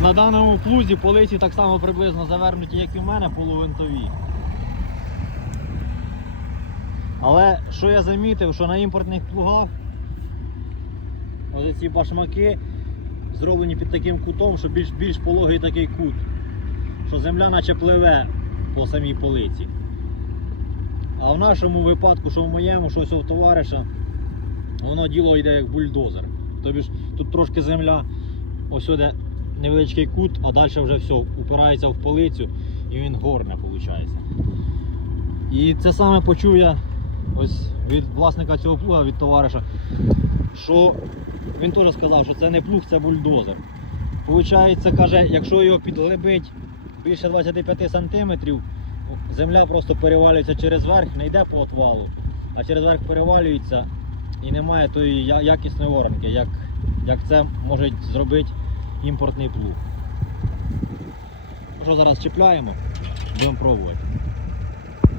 На даному плузі полиці так само приблизно завернуті, як і в мене, полувинтові. Але що я замітив, що на імпортних плугах ось ці башмаки зроблені під таким кутом, що більш, більш пологий такий кут, що земля наче пливе по самій полиці. А в нашому випадку, що в моєму, що ось у товариша, воно діло йде як бульдозер. Тобі тут трошки земля, ось сюди невеличкий кут, а далі вже все упирається в полицю і він горне виходить. І це саме почув я ось від власника цього плуга, від товариша, що він теж сказав, що це не плуг, це бульдозер. Получається, каже, якщо його підглибить більше 25 см, земля просто перевалюється через верх, не йде по отвалу, а через верх перевалюється і немає тої якісної оранки, як, як це може зробити імпортний плуг. Що, зараз чіпляємо, будемо пробувати.